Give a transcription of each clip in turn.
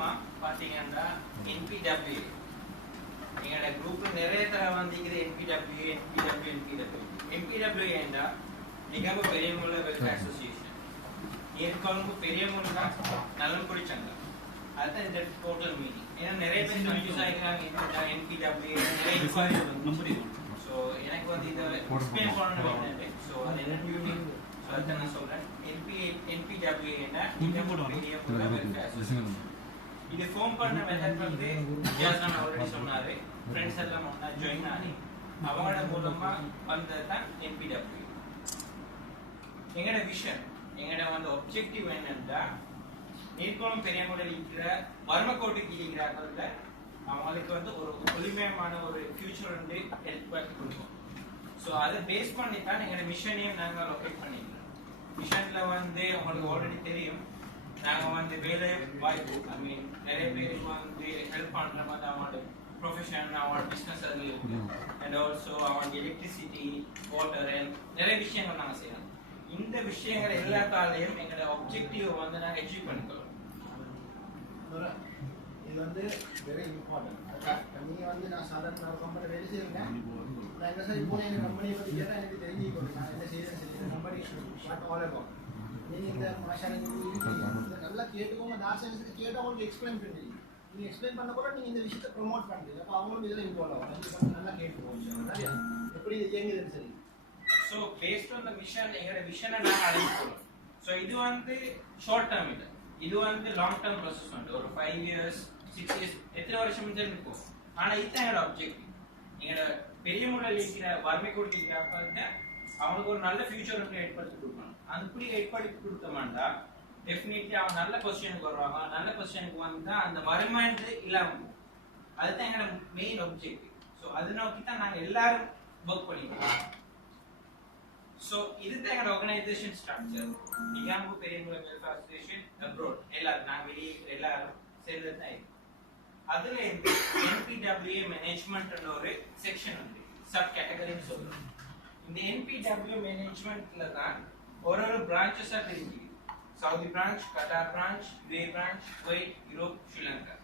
முக்கியமா பாத்தீங்கன்னா NPWA எங்களோட குரூப்ல நிறைய தடவை வந்திருக்குது NPWA என்றா நிகம்ப பெரியமுள்ள வெல்ஃபேர் அசோசியேஷன் ஏற்கனவே பெரியமுள்ள நலன்புரி சங்கம் அதுதான் இந்த டோட்டல் மீனிங். ஏன்னா நிறைய பேர் கன்ஃபியூஸ் ஆகிக்கிறாங்க NPWA நிறைய இன்ஃபார்மேஷன் வந்து. ஸோ எனக்கு வந்து இதை எக்ஸ்பிளைன் பண்ணணும். ஸோ அது என்ன யூனிக், ஸோ அதை நான் சொல்றேன். NPWA என்ன நிகம்ப பெரியமுள்ள வெல்ஃபேர் அசோசியேஷன். இது ஃபார்ம் பண்ண மெத்தட் வந்து ஜாஸ்தான் ஆல்ரெடி சொன்னாரு. ஃப்ரெண்ட்ஸ் எல்லாம் ஒண்ணா ஜாயின் ஆகி அவங்களோட மூலமா வந்ததுதான் NPWA. எங்களோட விஷன், எங்களோட வந்து ஒப்ஜெக்டிவ் என்னன்னா நீர்கோளம் பெரியமுறையில் இருக்கிற வறுமக்கோட்டுக்கு இருக்கிறாங்கல்ல அவங்களுக்கு வந்து ஒரு ஒளிமயமான ஒரு ஃபியூச்சர் வந்து ஹெல்ப் பண்ணி கொடுக்கும். ஸோ அதை பேஸ் பண்ணி தான் எங்களோட மிஷனையும் நாங்கள் லொக்கேட் பண்ணிக்கிறோம். மிஷன்ல வந்து உங்களுக்கு ஆல்ரெடி தெரியும், நாங்கள் வந்து வேலை வாய்ப்பு நிறைய பேருக்கு வந்து ஹெல்ப் பண்ற மாதிரி அவங்களோட ப்ரொஃபஷன் அவங்களோட பிஸ்னஸ் அது இருக்கு. அண்ட் ஆல்சோ அவங்க எலக்ட்ரிசிட்டி வாட்டர் நிறைய விஷயங்கள் நாங்கள் செய்யறோம். இந்த விஷயங்கள் எல்லாத்தாலையும் எங்களோட ஆப்ஜெக்டிவ் வந்து நாங்கள் அச்சீவ் பண்ணிக்கிறோம். இது வந்து வெரி இம்பார்ட்டன்ட். நீங்க வந்து நான் சாதாரண ஒரு கம்பெனி வேலை செய்யறேன். நான் என்ன சார் இப்போ எங்க கம்பெனியை பத்தி கேட்டா எனக்கு தெரிஞ்சுக்கணும் நான் என்ன செய்யறேன் கம்பெனி வாட் ஆல் அபவுட். நீங்க இந்த மாஷா நீங்க நல்லா கேட்டுக்கோங்க. தாசனுக்கு கேட்டா உங்களுக்கு எக்ஸ்பிளைன் பண்ணுறீங்க. நீங்க எக்ஸ்பிளைன் பண்ண கூட நீங்க இந்த விஷயத்தை ப்ரொமோட் பண்றீங்க. அப்போ அவங்களும் இதில் இன்வால்வ் ஆகும். நல்லா கேட்டுக்கோங்க எப்படி இது இயங்குதுன்னு சரி. So based on the mission எங்களோட விஷனை நாங்கள் அடைஞ்சிக்கணும். ஸோ இது வந்து ஷார்ட் டேர்ம் இல்லை, இது வந்து லாங் டேர்ம் ப்ராசஸ் வந்து ஒரு 5 years 6 years எத்தனை வருஷம் இருக்கும். ஆனால் இதுதான் எங்களோட ஆப்ஜெக்டிவ். எங்களோட பெரிய முறையில் இருக்கிற வறுமை கொடுக்கிறப்ப அவங்களுக்கு ஒரு நல்ல ஃபியூச்சர் வந்து ஏற்படுத்தி கொடுக்கணும். அப்படி ஏற்படுத்தி கொடுத்தோம்னா டெஃபினெட்லி அவங்க நல்ல பொசிஷனுக்கு வருவாங்க. நல்ல பொசிஷனுக்கு வந்தா அந்த வறுமைன்றது இல்லாமல் போகும். அதுதான் எங்களோட மெயின் ஆப்ஜெக்டிவ். ஸோ அதை நோக்கி தான் நாங்கள் எல்லாரும் ஒர்க் பண்ணிக்கிறோம். ஸோ இதுதான் எங்களோட organisation structure. Negombo Periyamulla welfare association abroad எல்லாரும் நாங்கள் வெளியே எல்லாரும் சேர்ந்து தான் இருக்கு. அதுல இருந்து NPWA மேனேஜ்மெண்ட் ஒரு செக்ஷன் வந்து சப் கேட்டகரின்னு சொல்றோம். இந்த NPWA மேனேஜ்மெண்ட்ல தான் ஒரு பிரான்ச்சஸா பிரிஞ்சு Saudi branch, Qatar branch, UAE branch, Kuwait, Europe, Sri Lanka.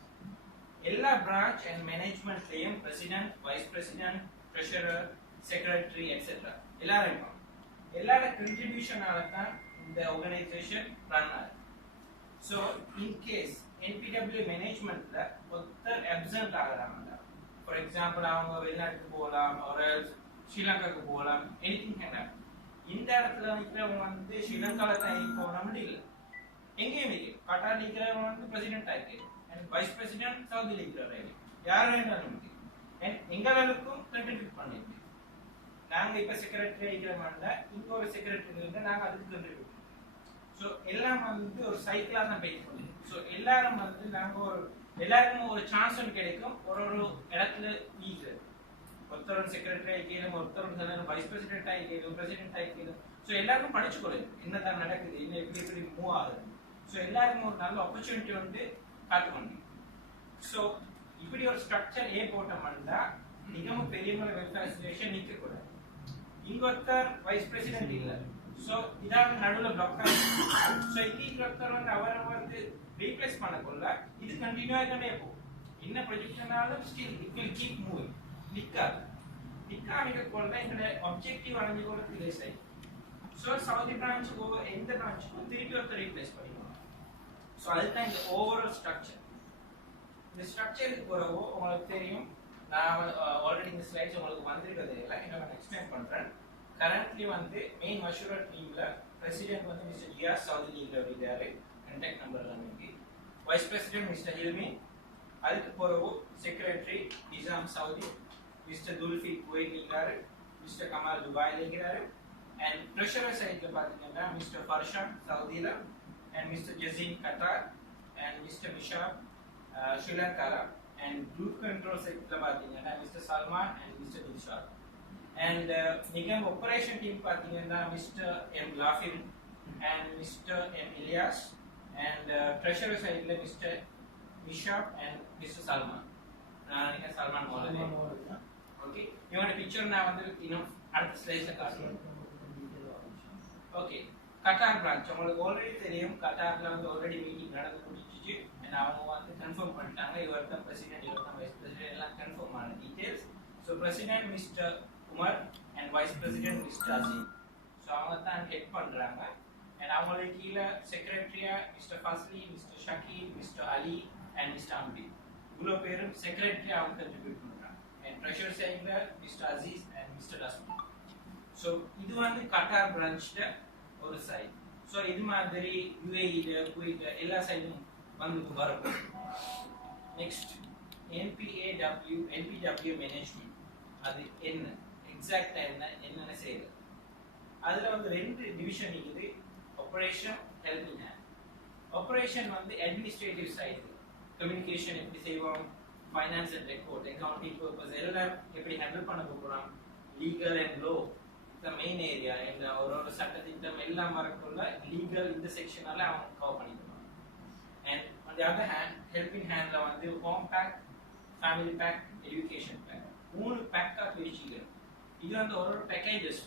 எல்லா பிரான்ச் அண்ட் மேனேஜ்மெண்ட்லயும் president, vice president, treasurer, secretary etcetera எல்லாரும் இருப்பாங்க. எல்லாரோட கண்ட்ரிபியூஷனால தான் இந்த ஆர்கனைசேஷன் ரன் ஆகுது. ஸோ இன்கேஸ் NPWA மேனேஜ்மெண்ட்ல ஒருத்தர் அப்சென்ட் ஆகிறாங்க, ஃபார் எக்ஸாம்பிள் அவங்க வெளிநாட்டுக்கு போகலாம், ஒரு ஸ்ரீலங்காவுக்கு போகலாம், எனிதிங் கேன் ஹேப்பன். இந்த இடத்துல நிற்கிறவங்க வந்து ஸ்ரீலங்காவில் தான் போகணும்னு இல்லை, எங்கேயும் நிற்கும். கட்டார் நிற்கிறவங்க வந்து பிரசிடென்ட் ஆகிருக்கு அண்ட் வைஸ் பிரசிடென்ட் சவுதியில் இருக்கிறவங்க யார் வேண்டாலும் நிற்கும். அண்ட் எங்களுக்கும் கண்ட்ரிபியூட் பண்ணிருக்கு. நாங்கள் இப்போ செக்ரட்டரி ஆகிக்கிற மாதிரி இங்கே ஒரு செக்ரட்டரி இருந்து நாங்கள் அதுக்கு கண்ட்ரிபியூட். ஸோ எல்லாம் வந்து ஒரு சைக்கிளாக தான் போயிட்டு பண்ணுது. ஸோ எல்லாரும் வந்து நாங்கள் எல்லாருக்கும் ஒரு சான்ஸ் ஒன்று கிடைக்கும். ஒரு இடத்துல ஈஸியாக ஒருத்தர் செக்ரட்டரி ஆகிக்கணும், ஒருத்தர் வைஸ் பிரசிடென்ட் ஆகிக்கணும், பிரசிடென்ட் ஆகிக்கணும். ஸோ எல்லாருக்கும் படிச்சு கொடுது என்னதான் நடக்குது, என்ன எப்படி மூவ் ஆகுது. ஸோ எல்லாருக்கும் ஒரு நல்ல ஆப்பர்ச்சுனிட்டி வந்து காட்டுக்கணும். ஸோ இப்படி ஒரு ஸ்ட்ரக்சர் போட்டோம்னா நிகம பெரியமுறை வெல்ஃபேர் அசோசியேஷன் நிற்கக்கூடாது. இங்க ஒருத்தர் வைஸ் பிரசிடென்ட் இல்ல, சோ இதால நடுவுல பிளாக் ஆகும். சோ இங்க ஒருத்தர் வந்து அவரை வந்து ரீப்ளேஸ் பண்ணக்குள்ள இது கண்டினியூ ஆகிட்டே போகும். என்ன ப்ரொஜெக்ட்னாலும் still it will keep moving. நிக்காமிக்கக்குள்ள எங்களோட ஆப்ஜெக்டிவ் அடைஞ்சு கூட ரிலீஸ் ஆகி ஸோ சவுதி பிரான்ச்சுக்கோ எந்த பிரான்ச்சுக்கும் திருப்பி ஒருத்தர் ரீப்ளேஸ் பண்ணிடுவாங்க. ஸோ அதுதான் இந்த ஓவரால் ஸ்ட்ரக்சர். இந்த ஸ்ட்ரக்சருக்கு போறவோ உங்களுக்கு தெரியும், நான் ஆல்ரெடி இந்த ஸ்லைட்ஸ் உங்களுக்கு வந்திருக்கிறது இல்லை, நான் எக்ஸ்பிளைன் பண்றேன். கரண்ட்லி வந்து மெயின் மஷூரா டீம்ல பிரசிடென்ட் வந்து மிஸ்டர் ஜியாஸ் சவுதி லீக்ல இருக்காரு, கான்டாக்ட் நம்பர் இருக்கு. வைஸ் பிரசிடென்ட் மிஸ்டர் ஹில்மி, அதுக்கு போறவோ secretary Nizam Saudi, mister Zulfi Kuwait இருக்காரு, மிஸ்டர் கமால் துபாயில் இருக்கிறாரு. அண்ட் ட்ரெஷரர் சைட்ல பாத்தீங்கன்னா மிஸ்டர் ஃபர்ஷான் சவுதியில, and mister Jazeen Qatar, and mister Mishab ஸ்ரீலங்கால. And group control sector பாத்தீங்கன்னா Mr. Salman and Mr. Dilshad. And Nigam operation team பாத்தீங்கன்னா Mr. M. Lafin and Mr. M. Ilyas. And treasurer side Mr. Mishap and Mr. Salman. நீங்க சல்மான் மௌலவி. Okay, இவங்க picture நான் வந்து இன்னும் அடுத்த ஸ்லைட்ல காட்டுறேன். ஓகே, கட்டார் பிரான்ச் உங்களுக்கு ஆல்ரெடி தெரியும். கட்டார்ல வந்து ஆல்ரெடி மீட்டிங் நடந்து முடிஞ்சிச்சு. அவங்க வந்து கன்ஃபார்ம் பண்ணிட்டாங்க இவர் தான் பிரசிடென்ட் இவர் தான் வைஸ் பிரசிடென்ட் எல்லாம் கன்ஃபார்ம் ஆன details. So president mister Umar and vice president mister Azeem. So அவங்க தான் ஹெட் பண்றாங்க. அண்ட் அவங்களுக்கு கீழே செக்ரட்டரியா mister Fazly, mister Shakeel, mister Ali and mister Ambi இவ்வளோ பேரும் செக்ரட்டரி அவங்க கன்ட்ரிபியூட் பண்றாங்க. அண்ட் ட்ரெஷர் சைட்ல mister Azeez and mister Lasman. So இது வந்து கட்டார் பிரான்ச்ல ஒரு சைட். ஸோ இது மாதிரி யுஏஇல குவைட்ல எல்லா சைடும் வந்து வரும். Next NBW management. அது என்ன எக்ஸாக்டா என்னென்ன செய்யுது? அதுல வந்து 2 டிவிஷன் இருக்குது. Operation, helping hand. ஆபரேஷன் வந்து அட்மினிஸ்ட்ரேட்டிவ் சைடு, கம்யூனிகேஷன் எப்படி செய்வோம், finance and record, accounting purpose எல்லாம் எப்படி ஹேண்டில் பண்ண போகிறோம், legal and low the main area இந்த ஒரு சட்டத்திட்டம் எல்லாம் வரக்குள்ள லீகல் இந்த செக்ஷனால அவங்க கவர் பண்ணிடுவாங்க. and on the other hand helping handல வந்து home pack, family pack, education pack 3 பேக்கா பிரிச்சிக்கிறோம். இது வந்து ஒரு பேக்கேஜஸ்.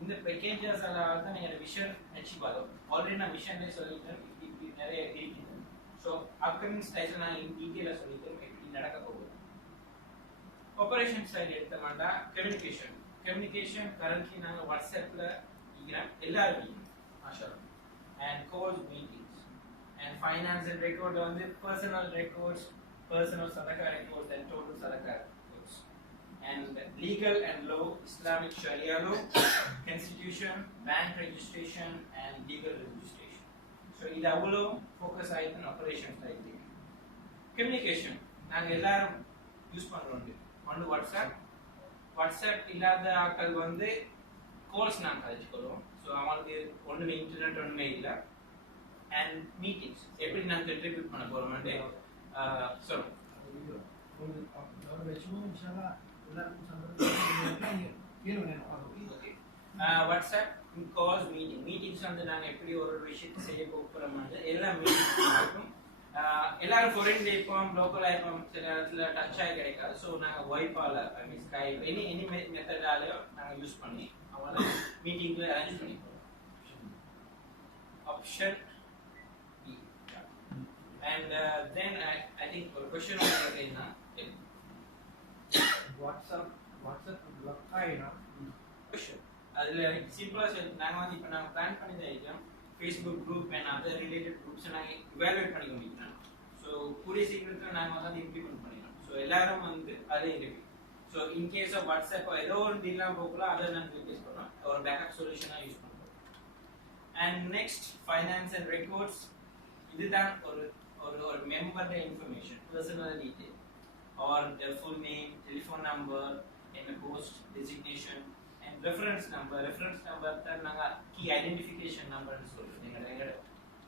இந்த பேக்கேஜஸ் எல்லாம் தான் நீங்க விஷன் அச்சீவ் ஆகும். ஆல்ரெடி நான் விஷன்ல சொல்லிட்டேன் இப்படி நிறைய இருக்குது. ஸோ அப்கமிங் ஸ்லைட்ஸ்ல நான் டீட்டெயிலாக சொல்லித்தரேன் எப்படி நடக்க போகுது. ஆபரேஷன் சைடு எடுத்தோம்னா கம்யூனிகேஷன் கரண்ட்லி நாங்கள் வாட்ஸ்அப்ல இருக்கிறோம் எல்லாரும் மாஷா and calls meetings. And finance and record வந்து பர்சனல் ரெக்கார்ட்ஸ், பர்சனல் சதக்கா ரெக்கார்ட்ஸ் அண்ட் டோட்டல் சதக்கா records. And legal and law, Islamic ஷரியா law, constitution, bank registration and legal registration. So இது அவ்வளோ ஃபோக்கஸ் ஆகிட்டு ஆபரேஷன் சைடு. கம்யூனிகேஷன் நாங்கள் எல்லாரும் use பண்ணுறோம். ஒன்று வாட்ஸ்அப் இல்லாத ஆட்கள் வந்து கால்ஸ் நாங்கள் கழிச்சுக்கிறோம். ஸோ அவங்களுக்கு ஒன்றுமே இன்டர்நெட் ஒன்றுமே இல்லை. அண்ட் மீட்டிங்ஸ் எப்படி நாங்கள் கண்ட்ரிபியூட் பண்ண போகிறோம்ட்டு சொல்லுவோம். வாட்ஸ்அப் கால்ஸ் மீட்டிங்ஸ் வந்து நாங்கள் எப்படி ஒரு விஷயத்தை செய்ய போகிறோம்ட்டு எல்லா மீட்டிங்ஸ் இருக்கும். எல்லாரும் ஃபாரின்ல இருப்போம், லோக்கலா இருப்போம், சில இடத்துல டச் ஆகி கிடைக்காது. ஸோ நாங்கள் வைப்பால ஸ்கைப் எனி மெத்தடாலையும் நாங்கள் யூஸ் பண்ணி அவங்கள மீட்டிங்ல அரேஞ்ச் பண்ணிப்போம். Option and then I think ஒரு கொஸ்டின் என்ன வாட்ஸ்அப் பிளாக் ஆயினா கொஸ்டின் அதுல சிம்பிளா நாங்கள் வந்து இப்போ நாங்கள் பிளான் பண்ணி தான் இருக்கோம். Facebook group and other related groups நாங்கள் evaluate பண்ணி கொண்டிருக்கிறோம். ஸோ கூடிய சீக்கிரத்தில் நாங்கள் வந்து இம்ப்ளிமெண்ட் பண்ணிடுறோம். ஸோ எல்லாரும் வந்து அதே இருக்கு. So in case of WhatsApp ஏதோ ஒரு டீலாம் போகலாம், அதை நாங்கள் ரிப்ளேஸ் பண்ணுறோம், ஒரு பேக்கப் சொல்யூஷனாக யூஸ் பண்ணுறோம். And next finance and records. இதுதான் ஒரு ஒரு மெம்பரோட information, personal detail are the full name, telephone number, என்ன post designation and reference number தான் நாங்க key identification numberன்னு சொல்றோம் எங்க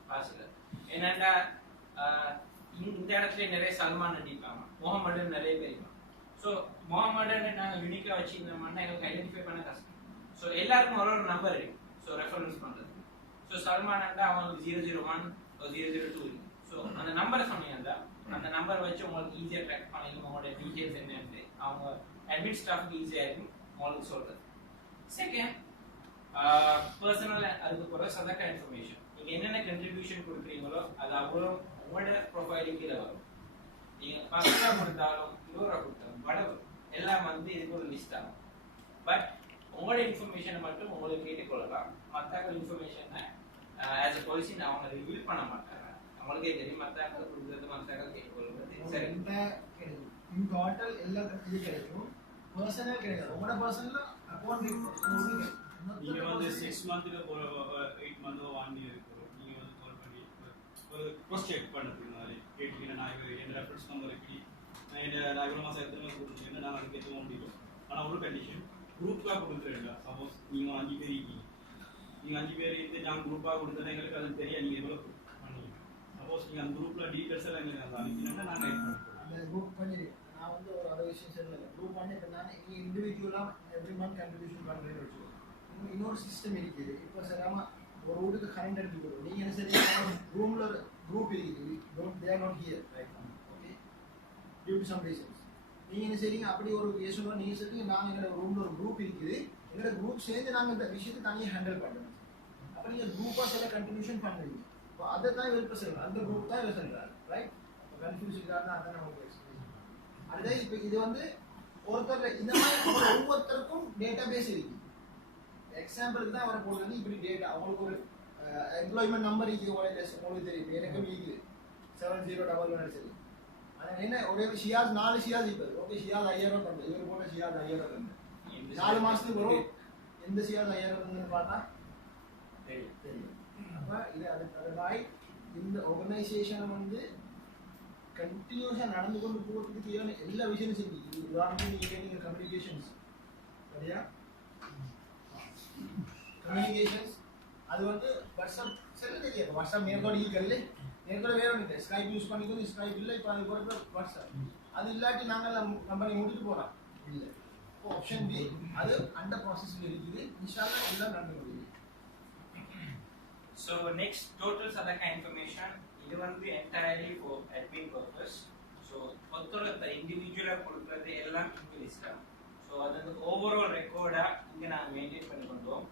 பாஸ்ல. என்னன்னா இந்த இடத்துல நிறைய சல்மான் நடிப்பாங்க, முகமது நிறைய பேர் இருப்பாங்க. ஸோ முகமதுன்னு நாங்கள் யூனிக்கா வச்சிருந்தோம்னா எங்களுக்கு ஐடென்டிஃபை பண்ண கஷ்டம். ஸோ எல்லாருக்கும் ஒரு நம்பர் இருக்கு. ஸோ ரெஃபரன்ஸ் பண்றது. ஸோ சல்மான் அவங்களுக்கு 001 002 இருக்கு. ஸோ அந்த நம்பரை சொன்னீங்கன்னா அந்த நம்பர் வச்சு உங்களுக்கு ஈஸியாக ட்ராக் பண்ணிக்கலாம். உங்களோட டீடைல்ஸ் என்னன்னு அவங்க அட்மிட் ஸ்டாஃப்க்கு ஈஸியாக இருக்கும் உங்களுக்கு சொல்றது. செகண்ட் பர்சனல், அதுக்கு பிறகு சதக்கா இன்ஃபர்மேஷன். நீங்கள் என்னென்ன கண்ட்ரிபியூஷன் கொடுக்குறீங்களோ அது அவ்வளோ உங்களோட ப்ரொஃபைலுக்கு கீழே வரும். நீங்கள் 10 ரூபா கொடுத்தாலும் 20 ரூபா கொடுத்தாலும் வடவர் எல்லாம் வந்து இதுக்கு ஒரு லிஸ்ட் ஆகும். பட் உங்களோட இன்ஃபர்மேஷனை மட்டும் உங்களுக்கு கேட்டுக்கொள்ளலாம். மற்றாக்கள் இன்ஃபர்மேஷனை ஆஸ் அ பாலிசி அவங்க ரிவீல் பண்ண மாட்டாங்க. அவங்களுக்கே தெரியும் மற்றாக்கள் கொடுக்குறது மற்றாக்கள் கேட்டுக்கொள்வது. சரி, இன் டோட்டல் எல்லா இது கிடைக்கும். பர்சனல் கிடையாது. உங்களோட பர்சனல் அக்கௌண்ட் நீங்க வந்து 6 மந்த்ல போற 8 மந்த் 1 இயர் இருக்கும். நீங்க வந்து கால் பண்ணி ஒரு cross check பண்ணுங்க. மாதிரி கேட்டீங்கன்னா நான் என்ன ரெஃபரன்ஸ் நம்பர் இருக்கு, நான் இவ்வளவு மாசம் எத்தனை மாசம் கொடுத்துருக்கேன், நான் அதுக்கு ஏற்ற முடியும். ஆனா ஒரு கண்டிஷன், குரூப்பா கொடுத்துருங்க. சப்போஸ் நீங்க 5 பேர் இருக்கீங்க, நீங்க 5 பேர் இருந்து நான் குரூப்பா கொடுத்தா எங்களுக்கு அது தெரியாது நீங்க எவ்வளவு பண்ணீங்க. சப்போஸ் நீங்க அந்த குரூப்ல டீடைல்ஸ் எல்லாம் எங்களுக்கு அனுப்பினா நான் கைட் பண்ணுறேன். அந்த குரூப் பண்ணி நான் வந்து ஒரு அதர் விஷயம் சொல்லல. குரூப் பண்ணி நான் இண்டிவிஜுவலா எவ்ரி மந்த் கண்ட்ரிபியூஷன் பண்றேன்னு வச்சுக்கோங்க. இன்னொரு சிஸ்டம் இருக்குது. இப்போ சரியாம ஒரு வீட்டுக்கு கரண்ட் எடுத்து நீங்க என்ன சரி ரூம்ல குரூப் இருக்குது. They are not here right now. Okay, due to some reasons நீங்க என்ன செய்றீங்க, அப்படி ஒரு கேஸ்ல நீங்க சொல்றீங்க நாங்க எங்க ரூம்ல ஒரு குரூப் இருக்குது, எங்க குரூப் சேர்ந்து நாங்க இந்த விஷயத்தை தனியா ஹேண்டில் பண்றோம். அப்ப நீங்க குரூப்பா சில கண்டினியூஷன் பண்ணுவீங்க. அப்ப அதை தான் வெல்ப் செய்யலாம். அந்த குரூப் தான் சொல்றாரு ரைட். கன்ஃபியூஸ் இருக்காருன்னா அதான் நமக்கு எக்ஸ்பிளைன். அதே இப்போ இது வந்து ஒருத்தர் இந்த மாதிரி ஒவ்வொருத்தருக்கும் டேட்டா பேஸ் இருக்கு. எக்ஸாம்பிளுக்கு தான் அவரை போடுறது இப்படி டேட்டா அவங்களுக்கு ஒரு எம்ப்ளாய்மெண்ட் நம்பர் இருக்குது உங்களுக்கு தெரியும், எனக்கும் இருக்குது 7011 சரி. ஆனால் என்ன ஒரே ஷியாஸ் 4 ஷியாஸ் இப்போ ஓகே ஷியாஸ் 5000 தந்து இவர் போட்ட ஷியாஸ் 5000 தந்து 4 மாதத்துக்கு வரும். எந்த ஷியாஸ் 5000 தந்துன்னு பார்த்தா தெரியும். அப்போ இது அதுக்காக இந்த ஆர்கனைசேஷனை வந்து கண்டினியூஸாக நடந்து கொண்டு போகிறதுக்கு தேவையான எல்லா விஷயமும் செஞ்சு உதாரணத்துக்கு நீங்கள் கம்யூனிகேஷன்ஸ் சரியா கம்யூனிகேஷன்ஸ் அது வந்து வாட்ஸ்அப் சரி தெரியாது வாட்ஸ்அப் நேர்கோட ஈக்கல்ல நேர்கோட வேற ஒன்று இல்லை ஸ்கைப் யூஸ் பண்ணிக்கோ ஸ்கைப் இல்லை இப்போ அது போகிற வாட்ஸ்அப் அது இல்லாட்டி நாங்கள் கம்பெனி முடிச்சுட்டு போகிறோம் இல்லை இப்போ ஆப்ஷன் பி அது அண்டர் ப்ராசஸில் இருக்குது இன்ஷால்லா எல்லாம் நடந்து முடியுது. So next total sadaka information இது வந்து entirely for admin purpose. So ஒருத்தர இண்டிவிஜுவலா கொடுக்கிறது எல்லாம் இங்கிலீஷ்ல. So அது வந்து overall record-ஆ இங்க நான் மெயின்டைன் பண்ணி கொண்டோம்.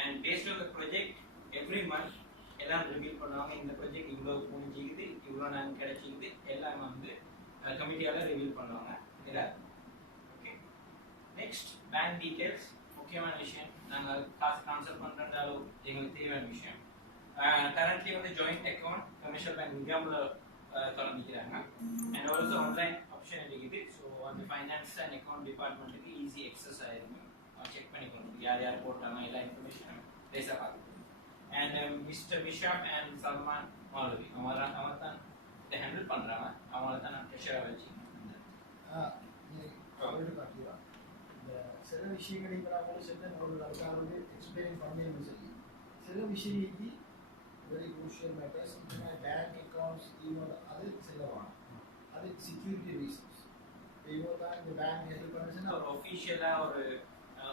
And based on the project every month எல்லாம் ரிவீல் பண்ணுவாங்க. இந்த ப்ராஜெக்ட் இவ்வளவு முடிஞ்சிக்குது இவ்வளவு நாங்க கிடைச்சிக்குது எல்லாம் வந்து கமிட்டியால ரிவீல் பண்ணுவாங்க. ஓகே நெக்ஸ்ட் பேங்க் டீடைல்ஸ் முக்கியமான விஷயம். நாங்கள் காசு ட்ரான்ஸ்ஃபர் பண்ணுறதாலும் எங்களுக்கு தேவையான விஷயம். கரண்ட்லி வந்து ஜாயிண்ட் அக்கௌண்ட் கமர்ஷியல் பேங்க் நிகாம்ல தொடங்கிக்கிறாங்க. அண்ட் ஆல்சோ ஆன்லைன் ஆப்ஷன் இருக்குது. ஸோ அந்த ஃபைனான்ஸ் அண்ட் அக்கௌண்ட் டிபார்ட்மெண்ட்டுக்கு ஈஸி எக்ஸஸ் ஆயிருங்க. செக் பண்ணிக்கணும் யார் யார் போட்டாங்க எல்லா இன்ஃபர்மேஷனும் பேச பார்க்கணும். And mister Vishak and Salman Malavi அவங்க தான் இதை ஹேண்டில் பண்ணுறாங்க. அவங்கள தான் நான் ப்ரெஷராக வச்சு இந்த சில விஷயங்களை இப்போ நான் கூட சொல்ல ஒரு அதுக்காக எக்ஸ்பிளைன் பண்ணணும்னு சொல்லி சில விஷயங்களுக்கு very crucial matters bank accounts இவங்க அது செல்லவாங்க. அது செக்யூரிட்டி ரீசன்ஸ் இவங்க தான் இந்த பேங்க் ஹெல்ப் பண்ணுச்சுன்னா ஒரு ஒஃபிஷியலாக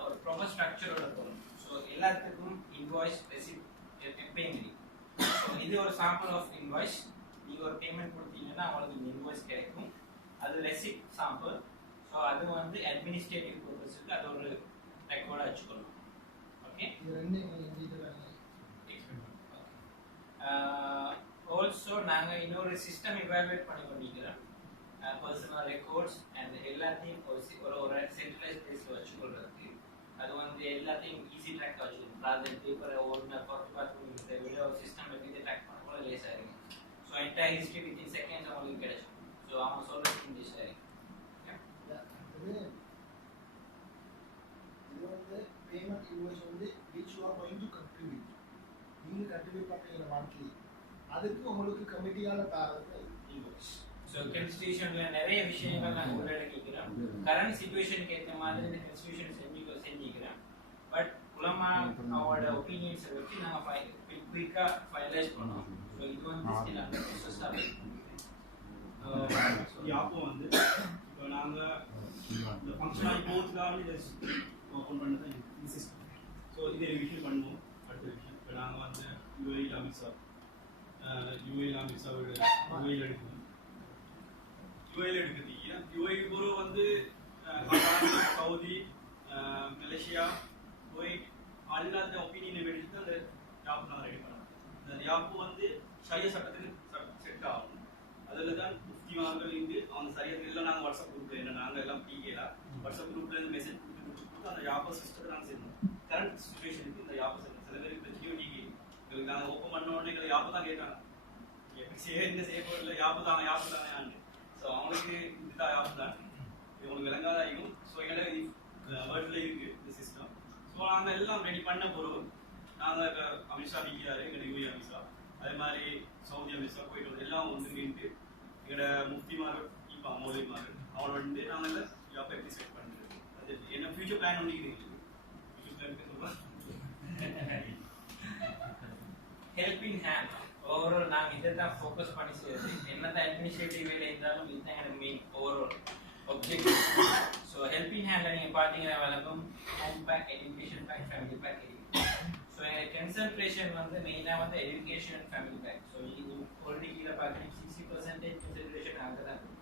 ஒரு ப்ராப்பர் ஸ்ட்ரக்சரோட போகணும். ஸோ எல்லாத்துக்கும் இன்வாய்ஸ் ரெசிப்ட் எப்பயும் கிடைக்கும். இது ஒரு சாம்பிள் ஆஃப் இன்வாய்ஸ். நீங்கள் ஒரு பேமெண்ட் கொடுத்தீங்கன்னா அவங்களுக்கு இந்த இன்வாய்ஸ் கிடைக்கும். அது ரெசிப்ட் சாம்பிள். ஸோ அது வந்து அட்மினிஸ்ட்ரேட்டிவ் பர்பஸுக்கு அது ஒரு ரெக்கார்டாக வச்சுக்கணும். ஓகே இது ரெண்டு ஆல்சோ நாங்கள் இன்னொரு சிஸ்டம் இவாலுவேட் பண்ணி கொண்டிருக்கிறோம். பர்சனல் ரெக்கார்ட்ஸ் அண்ட் எல்லாத்தையும் ஒரு சென்ட்ரலைஸ் பிளேஸில் வச்சுக்கொள்றதுக்கு அது வந்து எல்லாத்தையும் ஈஸி ட்ராக் வச்சுக்கணும். ராதர் பேப்பரை ஒன்று பார்த்து விட ஒரு சிஸ்டம் எப்படி ட்ராக் பண்ண கூட லேஸ் ஆகிருங்க. So entire history within seconds அவங்களுக்கு கிடைச்சிடும். ஸோ அவங்க சொல்கிறது இங்கிலீஷ் ஆகிருக்கும். இது வந்து பேமெண்ட் இன்வாய்ஸ் வந்து which you are going to contribute. நீங்கள் கண்ட்ரிபியூட் பண்ணுறீங்க மந்த்லி அதுக்கு உங்களுக்கு கமிட்டியால் தாரது இன்வாய்ஸ். ஸோ கான்ஸ்டிடியூஷனில் நிறைய விஷயங்கள் நாங்கள் உள்ளடக்கிக்கிறோம். கரண்ட் சிச்சுவேஷனுக்கு ஏற்ற மாதிரி இந்த கான்ஸ்டிடியூஷன் செஞ்சுக்கிறோம். பட் உலமா அவரோட ஒப்பீனியன்ஸை வச்சு நாங்கள் குயிக்காக ஃபைனலைஸ் பண்ணுவோம். ஸோ இது வந்து ஸ்டில் அந்த ப்ராசஸாக அப்போ வந்து இப்போ நாங்கள் இந்த ஃபங்க்ஷனாக போகிறதுக்காக இதை ஓப்பன் பண்ணது இந்த சிஸ்டம். ஸோ இதை ரிவிஷன் பண்ணுவோம். அடுத்த விஷயம் இப்போ நாங்கள் வந்து யூஏஇ அமித்ஷா யூஏஇ எடுக்கணும். யூஏஇ எடுக்கிறதுக்கு யூஏஇ பூரா வந்து சவுதி மலேசியா குவைத் அல்லாத ஒப்பீனியனை எடுத்து அந்த ஜாப் நாங்கள் ரெடி பண்ணோம். அந்த ஜாப்பு வந்து சரியா சட்டத்துக்கு செட் ஆகும். அதில் தான் முக்கியமாக இருந்து அவங்க சரியாக எல்லாம் நாங்கள் வாட்ஸ்அப் குரூப்பில் இல்லை நாங்கள் எல்லாம் பிகேலாம் வாட்ஸ்அப் குரூப்லேருந்து மெசேஜ் கொடுத்து அந்த ஜாப்பை சிஸ்டத்தை நாங்கள் செய்யணும். கரண்ட் சுச்சுவேஷனுக்கு இந்த ஜாப்பை செய்யணும். சில பேருக்கு இப்போ ஜியோடிக்கு எங்களுக்கு நாங்கள் ஓப்பன் பண்ண உடனே எங்களை ஜாப்பு தான் கேட்டாங்க. எப்படி செய்ய போகல ஜாப்பு தானே ஸோ அவங்களுக்கு இதுதான் ஜாப்பு தான் இது உங்களுக்கு விளங்காத ஆகும். ஸோ எங்களுக்கு வேர்ல்டில் இருக்குது இந்த சிஸ்டம். ஸோ நாங்கள் எல்லாம் ரெடி பண்ண போகிறோம். நாங்கள் இப்போ அமித்ஷா நிற்கிறாரு எங்கள் யூஏ அமித்ஷா அதே மாதிரி சவுதி அமித்ஷா போயிட்டு எல்லாம் வந்து நின்று எங்களோட முஃப்திமார்கள் இப்போ மோதிமார்கள் அவனை வந்து நாங்கள் எல்லாம் ஜாப் எப்படி செட் பண்ணுறது அது என்ன ஃபியூச்சர் பிளான் பண்ணிக்கிறீங்க. Future plan helping hand overall நாங்கள் இதை தான் ஃபோக்கஸ் பண்ணி செய்யறது. என்னதான் அட்மினிஸ்ட்ரேட்டிவ் வேலை இருந்தாலும் இதுதான் எனக்கு main overall objective. So helping hand நீங்க பாத்தீங்கன்னா வழக்கம் home pack, education pack, family pack இருக்கு. ஸோ எங்கள் கன்சன்ட்ரேஷன் வந்து மெயினாக வந்து education and family pack. So இது ஆல்ரெடி கீழே பார்க்குறீங்க 60% கன்சன்ட்ரேஷன் அங்கே தான் இருக்கும்.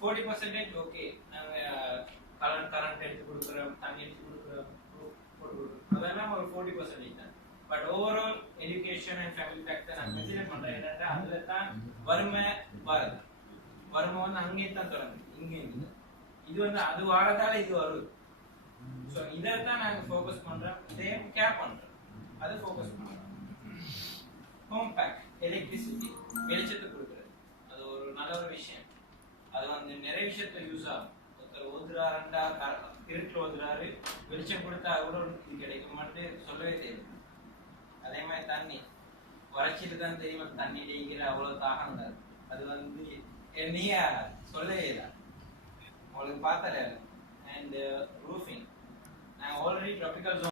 40% ஓகே நாங்கள் கரண்ட் எடுத்து கொடுக்குறோம், தண்ணி எடுத்து கொடுக்குறோம், போட்டு கொடுக்குறோம், அதெல்லாம் ஒரு 40% தான். But overall education and family back தான் நான் கன்சிடர் பண்ணுறேன். என்னென்னா அதில் தான் வறுமை வருது. வரும்போது வந்து அங்கேயே தான் தொடங்குது, இங்கே இல்லை. இது வந்து அது வாழதால இது வருது. ஸோ இதைத்தான் நாங்கள் ஃபோக்கஸ் பண்றோம், இதையும் கேர் பண்றோம், அது ஃபோக்கஸ் பண்றோம். ஹோம் பேக் எலக்ட்ரிசிட்டி வெளிச்சத்தை கொடுக்குறது, அது ஒரு நல்ல ஒரு விஷயம். அது வந்து நிறைய விஷயத்துல யூஸ் ஆகும். ஒருத்தர் ஓதுறாருண்டா இருட்டில் ஓதுறாரு, வெளிச்சம் கொடுத்தா அவ்வளோ இது கிடைக்க மாட்டேன்னு சொல்லவே தெரியும். அதே மாதிரி தண்ணி வறட்சிட்டு தான் தெரியுமா தண்ணி டெய்கிற அவ்வளோ தாகம் தான். அது வந்து நீங்க சொல்லவே இல்லை, உங்களுக்கு பார்த்தல. அண்ட் ரூஃபிங் நாங்கள் ஆல்ரெடி ட்ராபிக்கல்